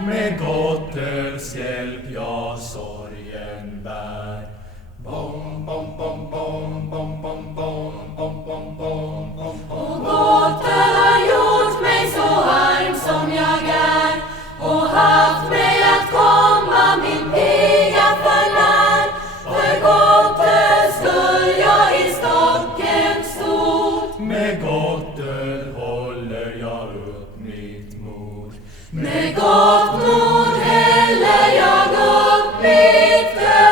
Med gott öls hjälp jag sorgen bär. Bom, bom, bom, bom, bom, bom, bom, bom, bom, bom, bom. Och gott öl har gjort mig så varm som jag är, och haft mig att komma min piga för när. För gott öls skull jag i stocken stod. Med gott öl håller jag upp mitt mod. Med gott mod häller jag upp mitt öl.